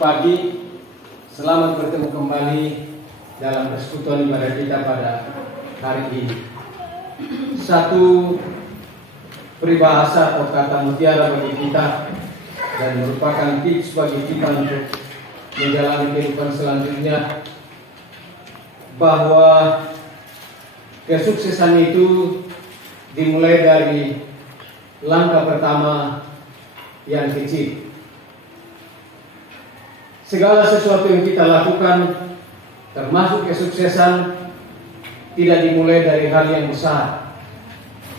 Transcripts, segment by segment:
pagi, selamat bertemu kembali dalam persekutuan ibadah kita pada hari ini. Satu peribahasa atau kata mutiara bagi kita dan merupakan tips bagi kita untuk menjalani kehidupan selanjutnya, bahwa kesuksesan itu dimulai dari langkah pertama yang kecil. Segala sesuatu yang kita lakukan, termasuk kesuksesan, tidak dimulai dari hal yang besar,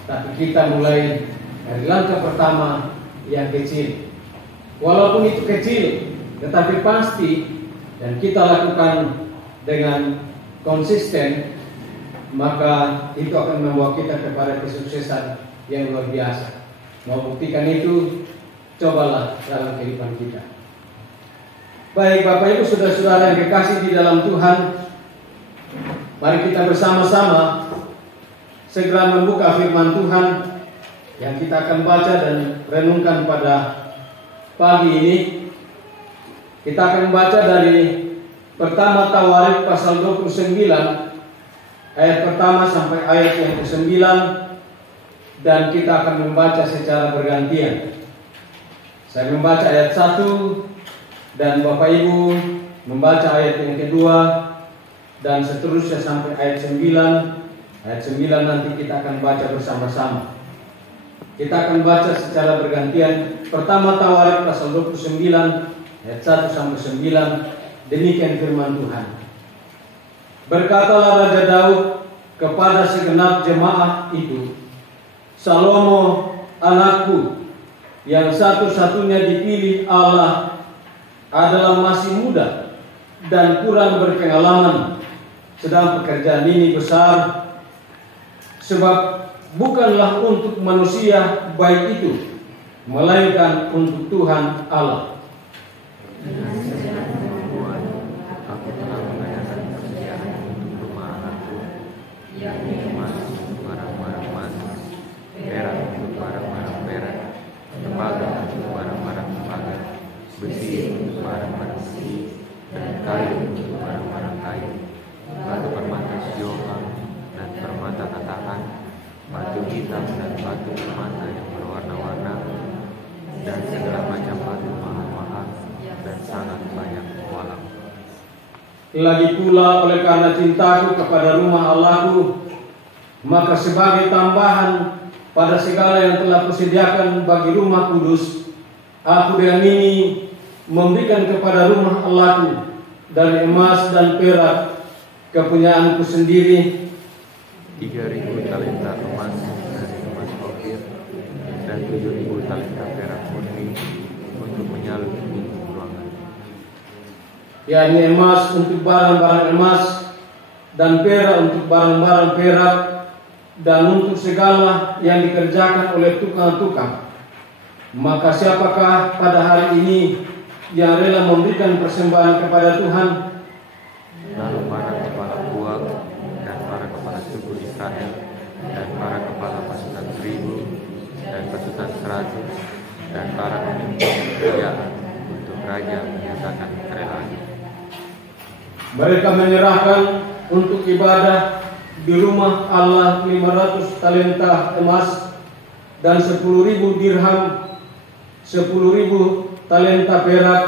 tapi kita mulai dari langkah pertama yang kecil. Walaupun itu kecil, tetapi pasti dan kita lakukan dengan konsisten, maka itu akan membawa kita kepada kesuksesan yang luar biasa. Mau buktikan itu, cobalah dalam kehidupan kita. Baik Bapak Ibu saudara-saudara yang kekasih di dalam Tuhan, mari kita bersama-sama segera membuka firman Tuhan yang kita akan baca dan renungkan pada pagi ini. Kita akan membaca dari pertama Tawarikh pasal 29 ayat pertama sampai ayat yang ke-9, dan kita akan membaca secara bergantian. Saya membaca ayat 1 dan Bapak Ibu membaca ayat yang kedua, dan seterusnya sampai ayat 9. Ayat 9 nanti kita akan baca bersama-sama. Kita akan baca secara bergantian. Pertama Tawarikh pasal 29 ayat 1 sampai 9. Demikian firman Tuhan. Berkatalah Raja Daud kepada segenap jemaah itu, Salomo anakku, yang satu-satunya dipilih Allah, adalah masih muda dan kurang berpengalaman, sedang pekerjaan ini besar, sebab bukanlah untuk manusia baik itu, melainkan untuk Tuhan Allah. Aku telah mengadakan persediaan untuk rumah Allahku, yakni emas untuk barang-barang emas, perak untuk barang-barang perak, tembaga untuk barang-barang tembaga, besi untuk barang-barang besi, dan kayu untuk barang-barang kayu, batu permata sioham dan permata katakan, batu hitam dan batu permata yang berwarna-warna, dan segala macam batu mahal-mahal dan sangat banyak walau. Lagi pula oleh karena cintaku kepada rumah Allahku, maka sebagai tambahan pada segala yang telah kusediakan bagi rumah kudus, aku dengan ini memberikan kepada rumah Allahku dari emas dan perak kepunyaanku sendiri 3.000 talenta emas dari emas Ofir dan 7.000 talenta perak murni untuk menyalur pintu ruangan, yakni emas untuk barang-barang emas dan perak untuk barang-barang perak, dan untuk segala yang dikerjakan oleh tukang-tukang. Maka siapakah pada hari ini yang rela memberikan persembahan kepada Tuhan? lalu para kepala puak dan para kepala suku Israel dan para kepala pasukan 1.000 dan pasukan 100 dan para pemimpin kerajaan untuk raja menyatakan kerelaan. Mereka menyerahkan untuk ibadah di rumah Allah 500 talenta emas dan 10.000 dirham, 10.000 talenta perak,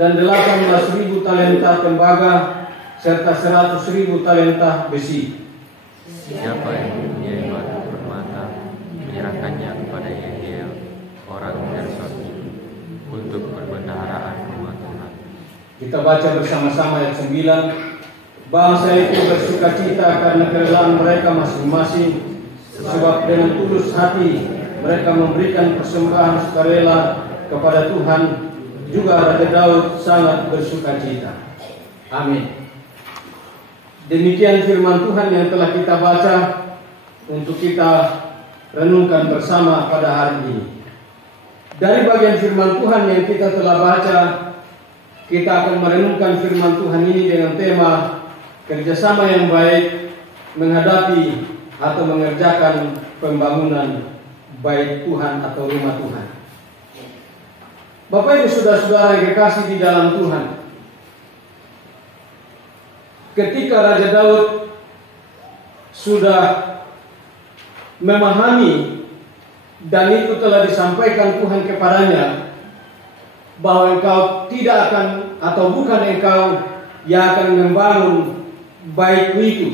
dan 18.000 talenta tembaga, serta 100.000 talenta besi. Siapa yang mempunyai batu permata menyerahkannya kepada Yehiel orang Gerson untuk perbendaharaan rumah Tuhan. Kita baca bersama-sama ayat 9. Bangsa itu bersukacita karena kerelaan mereka masing-masing, sebab dengan tulus hati mereka memberikan persembahan sukarela kepada Tuhan. Juga Raja Daud sangat bersukacita. Amin. Demikian firman Tuhan yang telah kita baca untuk kita renungkan bersama pada hari ini. Dari bagian firman Tuhan yang kita telah baca, kita akan merenungkan firman Tuhan ini dengan tema kerjasama yang baik menghadapi atau mengerjakan pembangunan bait Tuhan atau rumah Tuhan. Bapak Ibu saudara-saudara yang kekasih di dalam Tuhan, ketika Raja Daud sudah memahami dan itu telah disampaikan Tuhan kepadanya bahwa engkau tidak akan atau bukan engkau yang akan membangun baitku itu,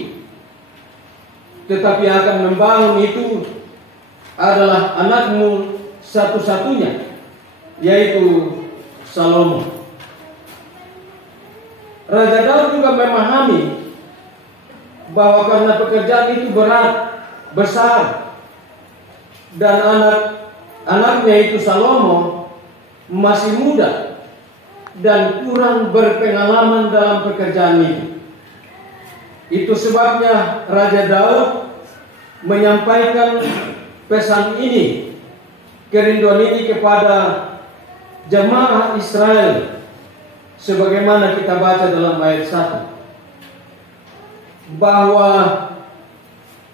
tetapi akan membangun itu adalah anakmu satu-satunya, yaitu Salomo. Raja Daud juga memahami bahwa karena pekerjaan itu berat, besar, dan anaknya itu Salomo masih muda dan kurang berpengalaman dalam pekerjaan itu. Itu sebabnya Raja Daud menyampaikan pesan ini, kerinduan ini kepada jemaah Israel, sebagaimana kita baca dalam ayat 1, bahwa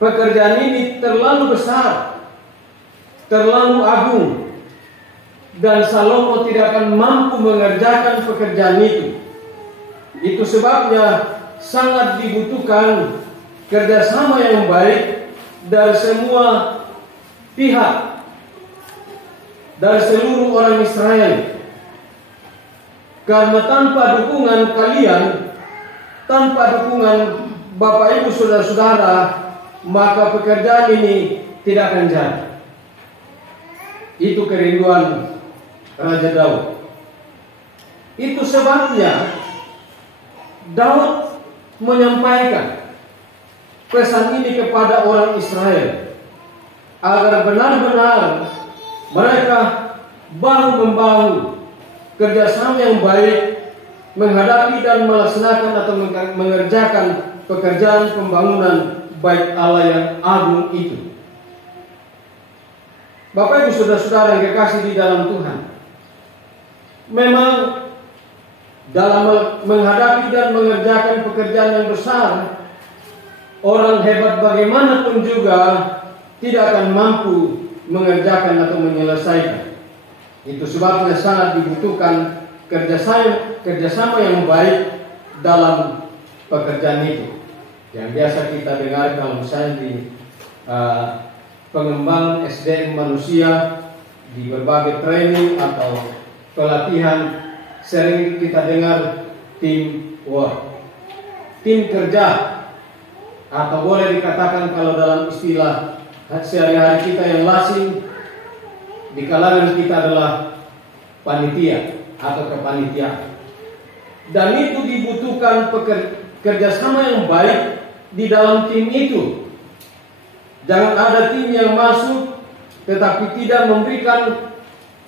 pekerjaan ini terlalu besar, terlalu agung, dan Salomo tidak akan mampu mengerjakan pekerjaan itu. Itu sebabnya sangat dibutuhkan kerjasama yang baik dari semua pihak, dari seluruh orang Israel. Karena tanpa dukungan kalian, tanpa dukungan Bapak Ibu saudara-saudara, maka pekerjaan ini tidak akan jadi. Itu kerinduan Raja Daud. Itu sebabnya Daud menyampaikan pesan ini kepada orang Israel agar benar-benar mereka bahu-membahu kerjasama yang baik menghadapi dan melaksanakan atau mengerjakan pekerjaan pembangunan bait Allah yang agung itu. Bapak Ibu saudara-saudara yang kekasih di dalam Tuhan, memang dalam menghadapi dan mengerjakan pekerjaan yang besar, orang hebat bagaimanapun juga tidak akan mampu mengerjakan atau menyelesaikan. Itu sebabnya sangat dibutuhkan kerjasama yang baik dalam pekerjaan itu. Yang biasa kita dengar kalau misalnya di pengembangan SDM manusia, di berbagai training atau pelatihan, sering kita dengar tim kerja, atau boleh dikatakan kalau dalam istilah sehari-hari kita yang lazim di kalangan kita adalah panitia atau kepanitiaan. Dan itu dibutuhkan kerjasama yang baik di dalam tim itu. Jangan ada tim yang masuk tetapi tidak memberikan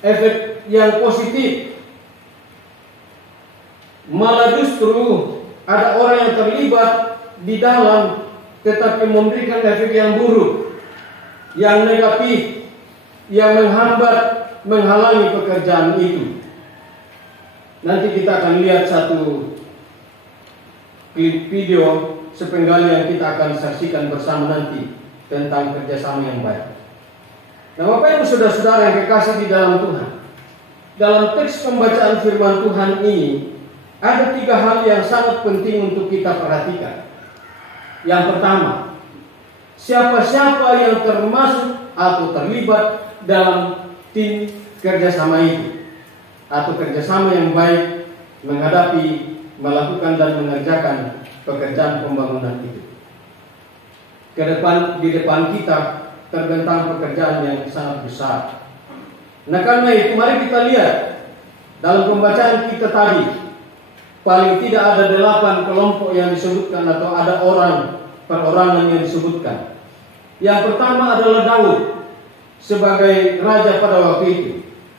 efek yang positif. Malah justru ada orang yang terlibat di dalam tetapi memberikan efek yang buruk, yang negatif, yang menghambat, menghalangi pekerjaan itu. Nanti kita akan lihat satu klip video sepenggal yang kita akan saksikan bersama nanti tentang kerjasama yang baik. Nah, Bapak Ibu saudara-saudara yang kekasih di dalam Tuhan, dalam teks pembacaan firman Tuhan ini ada 3 hal yang sangat penting untuk kita perhatikan. Yang pertama, siapa-siapa yang termasuk atau terlibat dalam tim kerjasama itu, atau kerjasama yang baik menghadapi, melakukan dan mengerjakan pekerjaan pembangunan itu. Di depan kita terbentang pekerjaan yang sangat besar. Nah, karena itu mari kita lihat dalam pembacaan kita tadi, paling tidak ada 8 kelompok yang disebutkan atau ada perorangan yang disebutkan. Yang pertama adalah Daud sebagai raja pada waktu itu,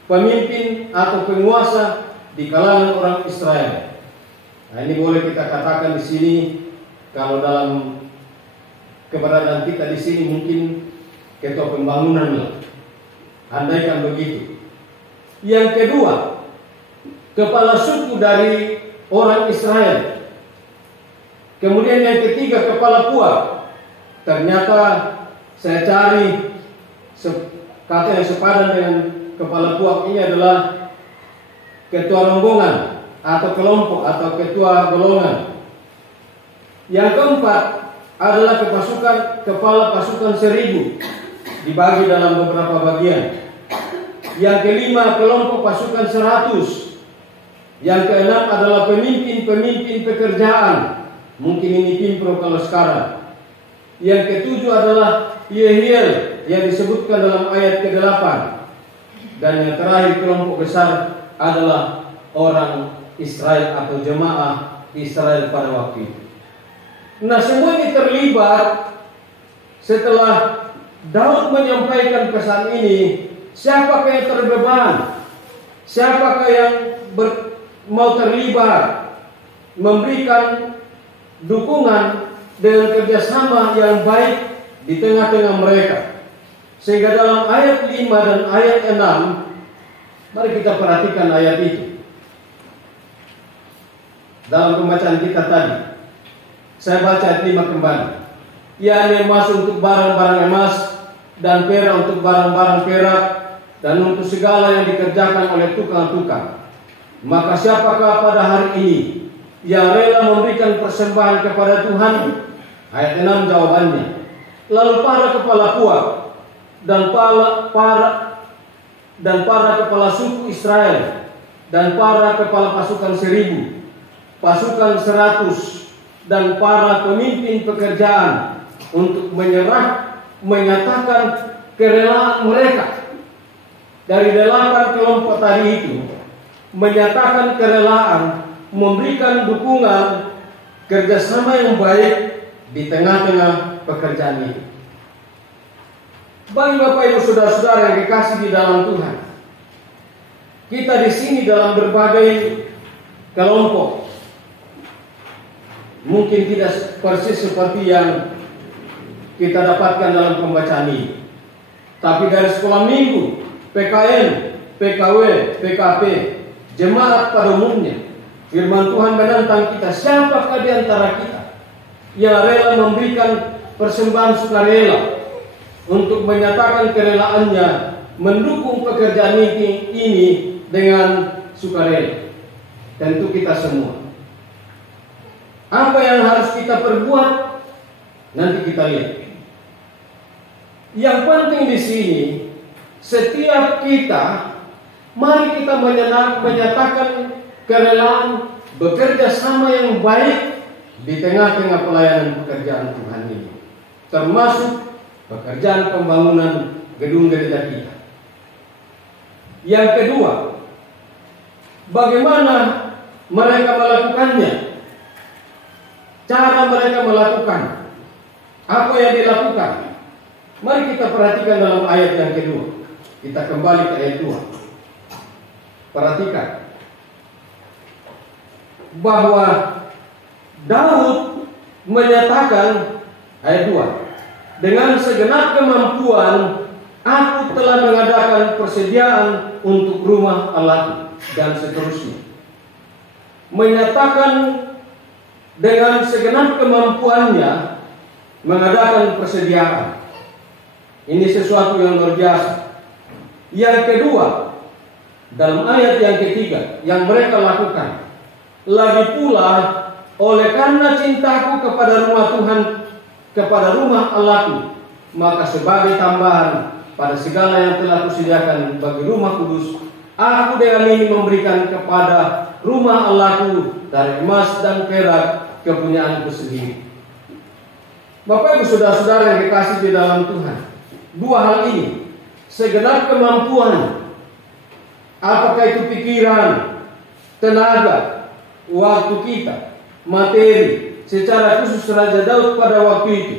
pemimpin atau penguasa di kalangan orang Israel. Nah, ini boleh kita katakan di sini, kalau dalam keberadaan kita di sini mungkin ketua pembangunan lah, andaikan begitu. Yang kedua, kepala suku dari orang Israel. Kemudian yang ketiga, kepala puak. Ternyata saya cari kata yang sepadan dengan kepala puak ini adalah ketua rombongan atau kelompok atau ketua golongan. Yang keempat adalah kepala pasukan 1000 dibagi dalam beberapa bagian. Yang kelima kelompok pasukan 100. Yang keenam adalah pemimpin pekerjaan. Mungkin ini Pimpro kalau sekarang. Yang ketujuh adalah Yehiel yang disebutkan dalam ayat ke-8. Dan yang terakhir kelompok besar adalah orang Israel atau jemaah Israel pada waktu itu. Nah, semua ini terlibat setelah Daud menyampaikan pesan ini. Siapakah yang terbeban? Siapakah yang mau terlibat memberikan dukungan dengan kerjasama yang baik di tengah-tengah mereka? Sehingga dalam ayat 5 dan ayat 6, mari kita perhatikan ayat itu. Dalam pembacaan kita tadi, saya baca ayat 5 kembali. Yakni emas untuk barang-barang emas, dan perak untuk barang-barang perak, dan untuk segala yang dikerjakan oleh tukang-tukang. Maka siapakah pada hari ini yang rela memberikan persembahan kepada Tuhan? Ayat 6 jawabannya. Lalu para kepala puak dan para kepala suku Israel dan para kepala pasukan 1000, pasukan 100 dan para pemimpin pekerjaan untuk menyatakan kerelaan mereka dari 8 kelompok tadi itu, menyatakan kerelaan memberikan dukungan kerjasama yang baik di tengah-tengah pekerjaan itu. Bagi Bapak Ibu Saudara-saudara yang dikasih di dalam Tuhan, kita di sini dalam berbagai kelompok, mungkin tidak persis seperti yang kita dapatkan dalam pembacaan ini, tapi dari sekolah minggu, PKN, PKW, PKP, jemaat pada umumnya, firman Tuhan menantang kita, siapakah di antara kita yang rela memberikan persembahan sukarela untuk menyatakan kerelaannya mendukung pekerjaan ini dengan sukarela? Tentu kita semua. Apa yang harus kita perbuat? Nanti kita lihat. Yang penting di sini, setiap kita, mari kita menyatakan kerelaan bekerja sama yang baik di tengah-tengah pelayanan pekerjaan Tuhan ini, termasuk pekerjaan pembangunan gedung gereja kita. Yang kedua, bagaimana mereka melakukannya? Cara mereka melakukan, apa yang dilakukan? Mari kita perhatikan dalam ayat yang kedua. Kita kembali ke ayat 2. Perhatikan bahwa Daud menyatakan, ayat 2, dengan segenap kemampuan aku telah mengadakan persediaan untuk rumah Allahku, dan seterusnya. Menyatakan dengan segenap kemampuannya mengadakan persediaan. Ini sesuatu yang luar biasa. Yang kedua, dalam ayat yang ketiga, yang mereka lakukan, lagi pula oleh karena cintaku kepada rumah Tuhan, kepada rumah Allahku, maka sebagai tambahan pada segala yang telah kusediakan bagi rumah kudus, aku dengan ini memberikan kepada rumah Allahku dari emas dan perak kepunyaanku sendiri. Bapak Ibu Saudara-saudara yang dikasih di dalam Tuhan, dua hal ini, segenap kemampuan, apakah itu pikiran, tenaga, waktu kita, materi, secara khusus Raja Daud pada waktu itu,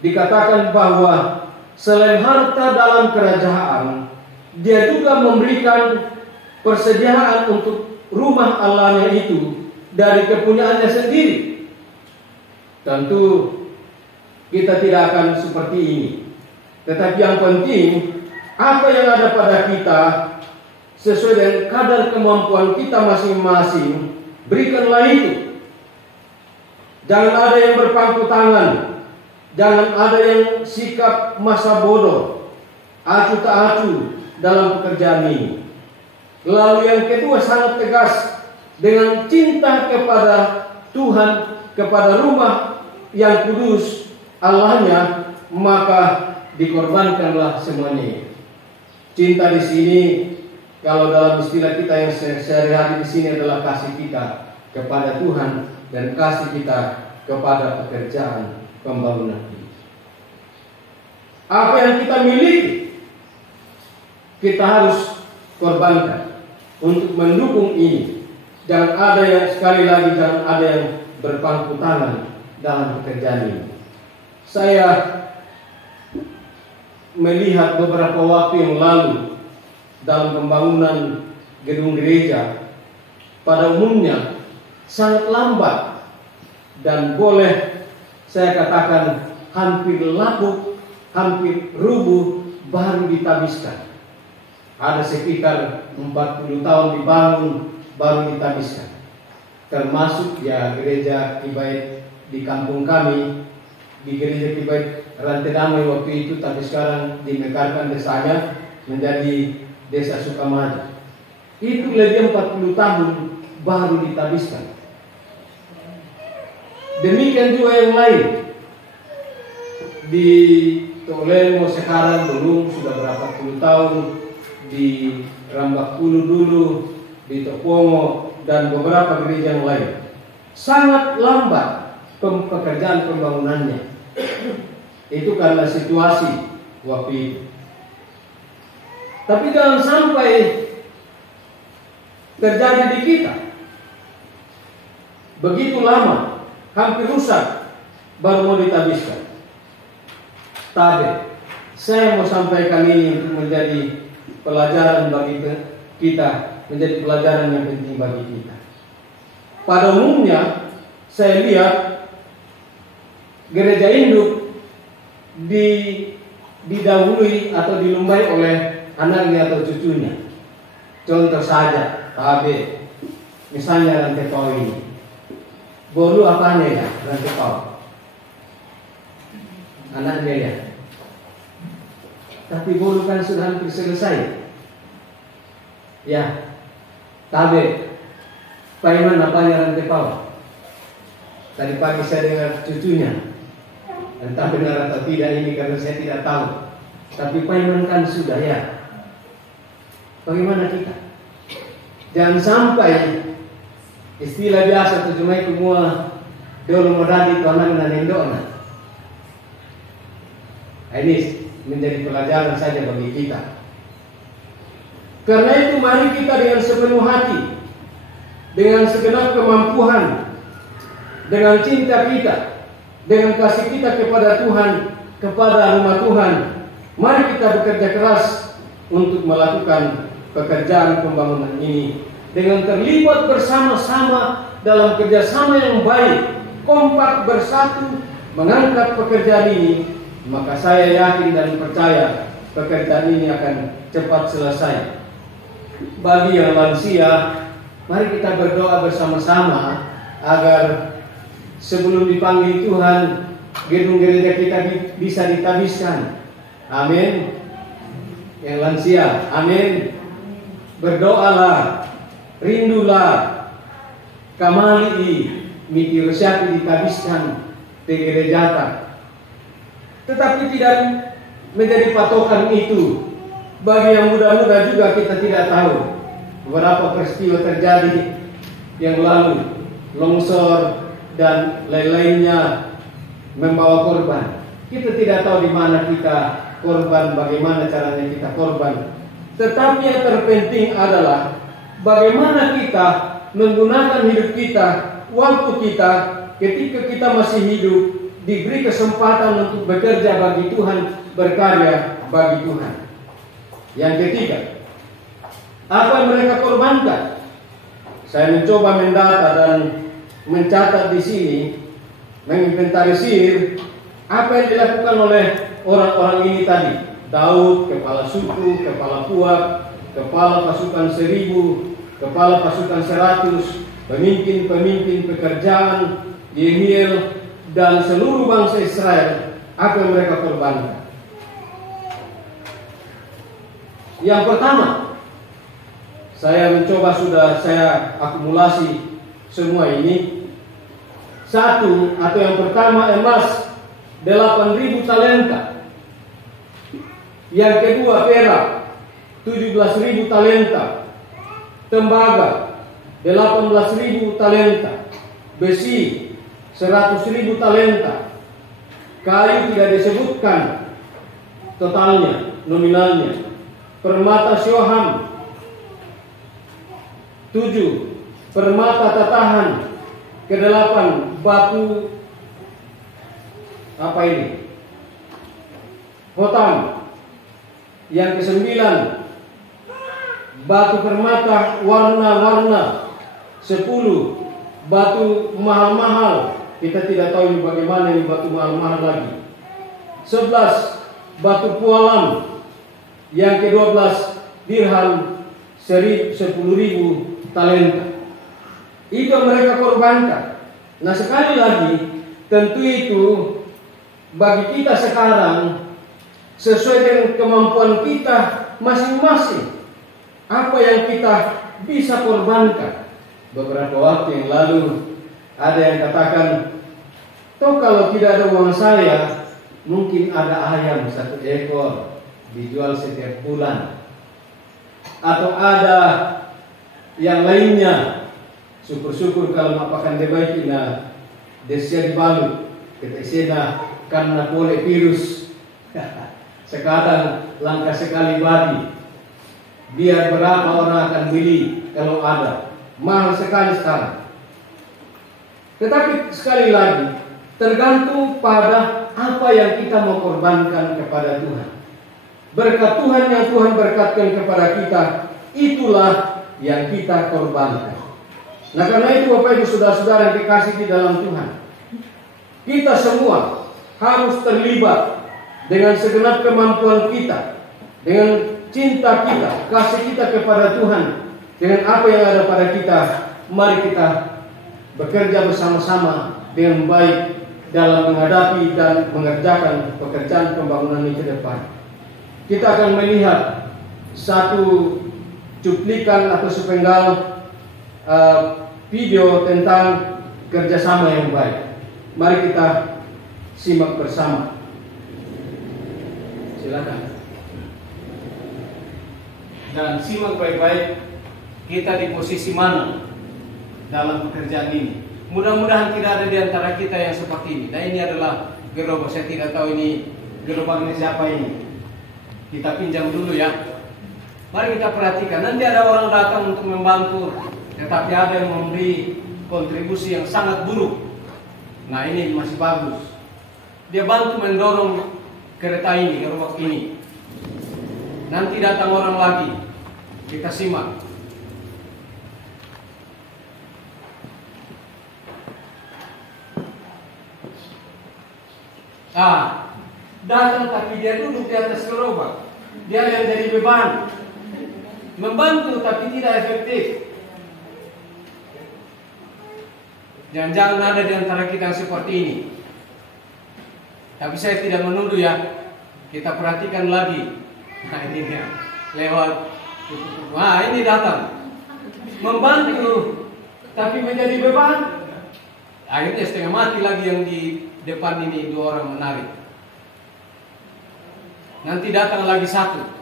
dikatakan bahwa selain harta dalam kerajaan, dia juga memberikan persediaan untuk rumah Allahnya itu dari kepunyaannya sendiri. Tentu kita tidak akan seperti ini, tetapi yang penting apa yang ada pada kita sesuai dengan kadar kemampuan kita masing-masing, berikanlah itu. Jangan ada yang berpangku tangan, jangan ada yang sikap masa bodoh, acuh tak acuh dalam pekerjaan ini. Lalu yang kedua sangat tegas, dengan cinta kepada Tuhan, kepada rumah yang kudus Allahnya, maka dikorbankanlah semuanya. Cinta di sini, kalau dalam istilah kita yang sehari-hari di sini adalah kasih kita kepada Tuhan dan kasih kita kepada pekerjaan pembangunan ini. Apa yang kita miliki, kita harus korbankan untuk mendukung ini. Jangan ada yang, sekali lagi, jangan ada yang berpangku tangan dalam pekerjaan ini. Saya melihat beberapa waktu yang lalu dalam pembangunan gedung gereja, pada umumnya sangat lambat dan boleh saya katakan hampir lapuk, hampir rubuh baru ditabiskan. Ada sekitar 40 tahun dibangun baru ditabiskan. Termasuk ya gereja Kibait di kampung kami, di gereja Kibait Rantai Damai waktu itu, tapi sekarang dimekarkan desanya menjadi Desa Sukamaju. Itu lebih 40 tahun baru ditabiskan. Demikian juga yang lain. Di Tolemo sekarang belum, sudah berapa puluh tahun. Di Rambakulu dulu, di Topongo, dan beberapa gereja yang lain. Sangat lambat pekerjaan pembangunannya. Itu karena situasi waktu itu. Tapi jangan sampai terjadi di kita. Begitu lama, hampir rusak, baru mau ditabiskan. Tapi saya mau sampaikan ini untuk menjadi pelajaran bagi kita, menjadi pelajaran yang penting bagi kita. Pada umumnya saya lihat gereja induk didahului atau dilumbai oleh anaknya atau cucunya. Contoh saja, KB, misalnya rantai pau ini. Bolu apanya ya rantai pau? Anaknya ya. Tapi bolu kan sudah hampir selesai. Ya, KB, Paiman apanya rantai pau? Tadi pagi saya dengar cucunya. Entah benar atau tidak ini karena saya tidak tahu. Tapi Paiman kan sudah ya. Bagaimana kita? Jangan sampai istilah biasa terjemai kumua dulu modal itu anak dan indona. Ini menjadi pelajaran saja bagi kita. Karena itu mari kita dengan sepenuh hati, dengan segenap kemampuan, dengan cinta kita, dengan kasih kita kepada Tuhan, kepada rumah Tuhan, mari kita bekerja keras untuk melakukan pekerjaan pembangunan ini dengan terlibat bersama-sama dalam kerjasama yang baik, kompak bersatu mengangkat pekerjaan ini, maka saya yakin dan percaya pekerjaan ini akan cepat selesai. Bagi yang lansia, mari kita berdoa bersama-sama agar sebelum dipanggil Tuhan, gedung gereja kita bisa ditabiskan. Amin. Yang lansia, amin. Berdoalah, rindulah, kamali miti resyapi ditabiskan di gereja. Tetapi tidak menjadi patokan itu. Bagi yang muda-muda juga kita tidak tahu beberapa peristiwa terjadi yang lalu, longsor dan lain-lainnya membawa korban. Kita tidak tahu di mana kita korban, bagaimana caranya kita korban. Tetapi yang terpenting adalah bagaimana kita menggunakan hidup kita, waktu kita, ketika kita masih hidup, diberi kesempatan untuk bekerja bagi Tuhan, berkarya bagi Tuhan. Yang ketiga, apa yang mereka korbankan? Saya mencoba mendata dan mencatat di sini, menginventarisir apa yang dilakukan oleh orang-orang ini tadi. Daud, kepala suku, kepala puak, kepala pasukan 1000, kepala pasukan 100, pemimpin-pemimpin pekerjaan, Yehiel, dan seluruh bangsa Israel. Apa yang mereka korbankan? Yang pertama, Saya mencoba, sudah saya akumulasi semua ini. Satu, atau yang pertama, emas 8.000 talenta. Yang kedua, perak 17.000 talenta. Tembaga 18.000 talenta. Besi 100.000 talenta. Kayu tidak disebutkan totalnya, nominalnya. Permata Shoham 7. Permata tatahan. Ke-8 batu apa ini? Hotam. Yang ke-9 batu permata warna-warna. 10 batu mahal-mahal. Kita tidak tahu ini bagaimana ini batu mahal-mahal lagi. 11 batu pualam. Yang ke-12 dirham 10.000 talenta. Itu yang mereka korbankan. Nah, sekali lagi, tentu itu bagi kita sekarang sesuai dengan kemampuan kita masing-masing. Apa yang kita bisa korbankan. Beberapa waktu yang lalu ada yang katakan, toh kalau tidak ada uang saya, mungkin ada ayam 1 ekor dijual setiap bulan. Atau ada yang lainnya. Syukur-syukur kalau mapakan debai ina desia dibalut kita isena karena boleh virus. Sekarang langka sekali babi. Biar berapa orang akan beli kalau ada. Mahal sekali sekarang. Tetapi sekali lagi tergantung pada apa yang kita mau korbankan kepada Tuhan. Berkat Tuhan yang Tuhan berkatkan kepada kita, itulah yang kita korbankan. Nah, karena itu Bapak Ibu Saudara-saudara yang dikasih di dalam Tuhan, kita semua harus terlibat dengan segenap kemampuan kita, dengan cinta kita, kasih kita kepada Tuhan, dengan apa yang ada pada kita. Mari kita bekerja bersama-sama dengan baik dalam menghadapi dan mengerjakan pekerjaan pembangunan ini ke depan. Kita akan melihat satu cuplikan atau sepenggal video tentang kerjasama yang baik. Mari kita simak bersama. Silakan. Dan simak baik-baik kita di posisi mana dalam pekerjaan ini. Mudah-mudahan tidak ada di antara kita yang seperti ini. Nah, ini adalah gerobak. Saya tidak tahu ini gerobaknya siapa ini. Kita pinjam dulu ya. Mari kita perhatikan. Nanti ada orang datang untuk membantu, tetapi ada yang memberi kontribusi yang sangat buruk. Nah, ini masih bagus. Dia bantu mendorong kereta ini, gerobak ini. Nanti datang orang lagi. Kita simak. Datang tapi dia duduk di atas gerobak. Dia yang jadi beban. Membantu tapi tidak efektif. Jangan-jangan ada di antara kita yang seperti ini. Tapi saya tidak menuduh ya. Kita perhatikan lagi. Nah, ini dia. Lewat. Nah, ini datang. Membantu tapi menjadi beban. Akhirnya setengah mati lagi yang di depan ini, 2 orang menarik. Nanti datang lagi 1.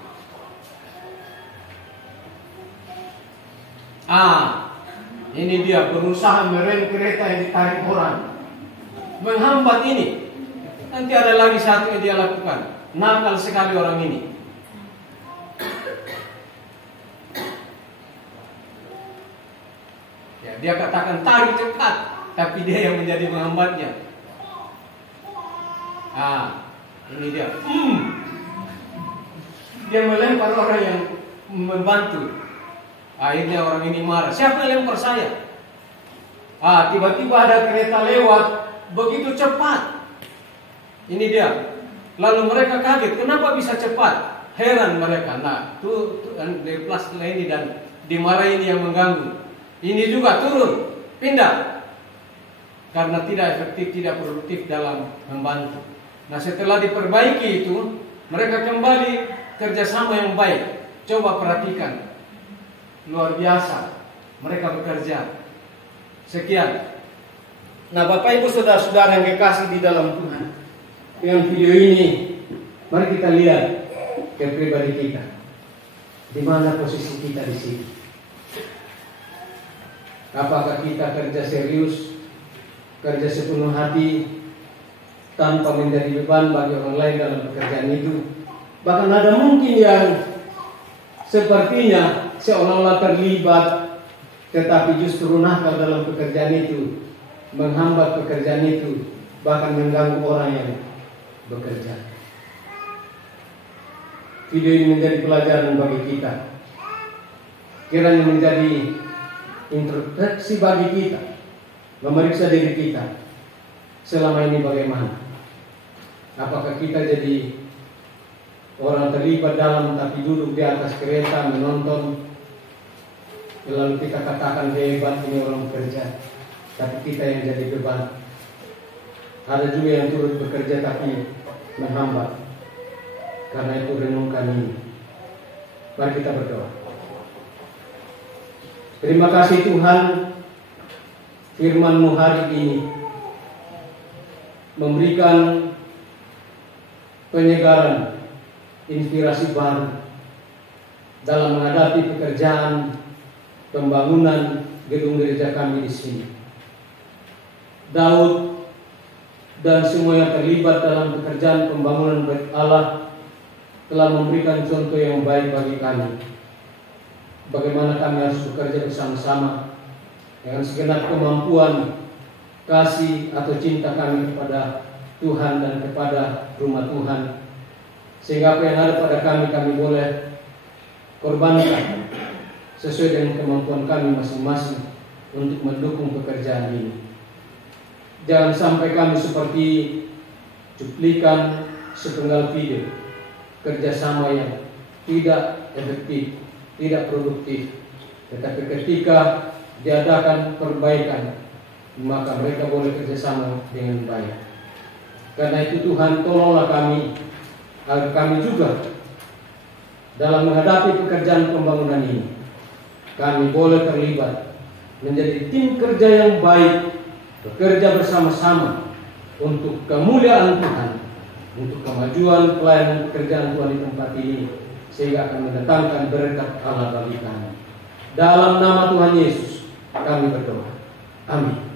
Ini dia berusaha merem kereta yang ditarik orang, menghambat ini. Nanti ada lagi 1 yang dia lakukan. Nakal sekali orang ini. Ya, dia katakan tarik cepat, tapi dia yang menjadi menghambatnya. Ini dia. Dia melempar orang yang membantu. Akhirnya orang ini marah. Siapa yang lempar saya? Tiba-tiba ada kereta lewat begitu cepat. Ini dia. Lalu mereka kaget. Kenapa bisa cepat? Heran mereka. Nah, tuh dari plus ini dan dimarahi ini yang mengganggu. Ini juga turun, pindah. Karena tidak efektif, tidak produktif dalam membantu. Nah, setelah diperbaiki itu, mereka kembali kerjasama yang baik. Coba perhatikan. luar biasa mereka bekerja. Sekian. Nah, Bapak Ibu saudara-saudara yang kekasih di dalam Tuhan, dengan video ini mari kita lihat ke pribadi kita. Di mana posisi kita di sini? Apakah kita kerja serius, kerja sepenuh hati, tanpa menjadi beban bagi orang lain dalam pekerjaan itu? Bahkan ada mungkin yang sepertinya seolah-olah terlibat, tetapi justru nakal dalam pekerjaan itu, menghambat pekerjaan itu, bahkan mengganggu orang yang bekerja. Video ini menjadi pelajaran bagi kita. Kiranya menjadi introspeksi bagi kita, memeriksa diri kita selama ini bagaimana. Apakah kita jadi orang terlibat dalam tapi duduk di atas kereta menonton, lalu kita katakan hebat ini orang bekerja, tapi kita yang jadi beban. Ada juga yang turut bekerja tapi menghambat. Karena itu renungkan ini. Mari kita berdoa. Terima kasih Tuhan, firman-Mu hari ini memberikan penyegaran, inspirasi baru dalam menghadapi pekerjaan pembangunan gedung gereja kami di sini. Daud dan semua yang terlibat dalam pekerjaan pembangunan Bait Allah telah memberikan contoh yang baik bagi kami. Bagaimana kami harus bekerja bersama-sama dengan segenap kemampuan, kasih atau cinta kami kepada Tuhan dan kepada rumah Tuhan, sehingga apa yang ada pada kami boleh korbankan sesuai dengan kemampuan kami masing-masing untuk mendukung pekerjaan ini. Jangan sampai kami seperti cuplikan sepenggal video kerjasama yang tidak efektif, tidak produktif. Tetapi ketika diadakan perbaikan, maka mereka boleh kerjasama dengan baik. Karena itu Tuhan, tolonglah kami agar kami juga dalam menghadapi pekerjaan pembangunan ini, kami boleh terlibat menjadi tim kerja yang baik, bekerja bersama-sama untuk kemuliaan Tuhan, untuk kemajuan pelayanan pekerjaan Tuhan di tempat ini, sehingga akan mendatangkan berkat Allah bagi kami. Dalam nama Tuhan Yesus kami berdoa. Amin.